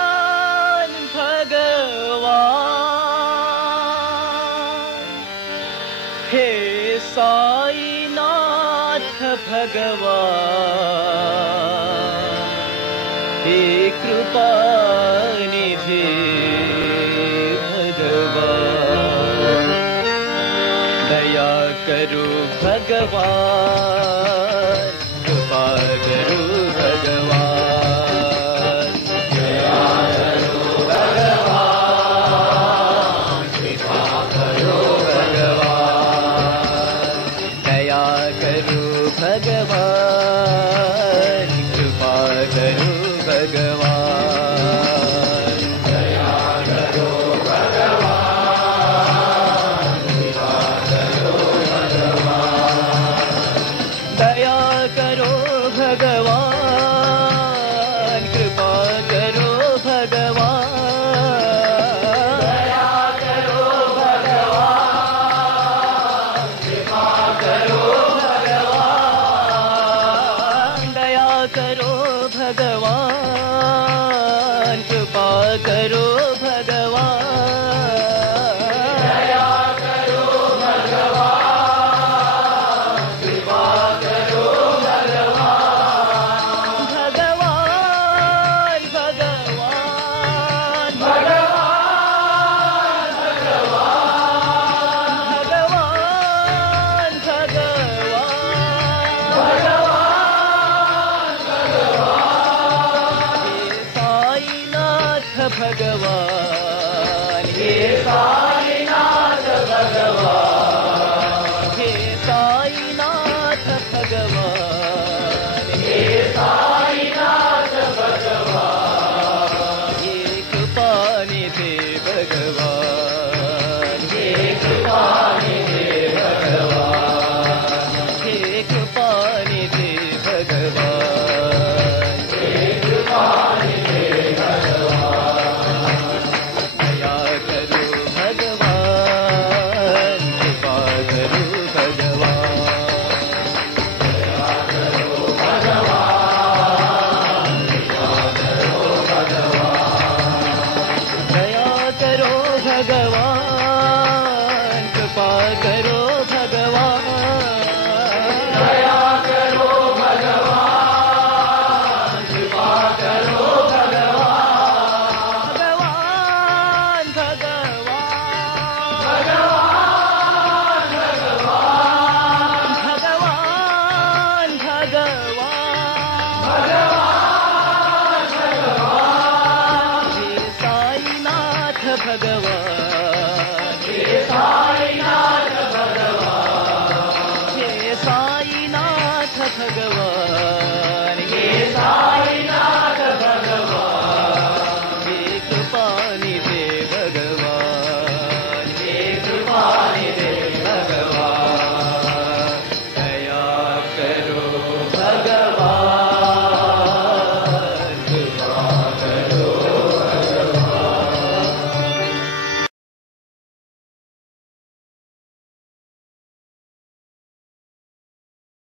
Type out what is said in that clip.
भगवान भगवान हे साईनाथ भगवान हे कृपा निधि भगवान दया करो भगवान कृपा करो भगवान दया करो भगवान कृपा करो भगवान दया करो भगवान कृपा करो भगवान दया करो भगवान कृपा करो भगवान दया करो भगवान कृपा करो भगवान दया करो भगवान कृपा करो भगवान दया करो भगवान कृपा करो भगवान दया करो भगवान कृपा करो भगवान भगवान भगवान भगवान भगवान भगवान भगवान भगवान हे साईनाथ भगवान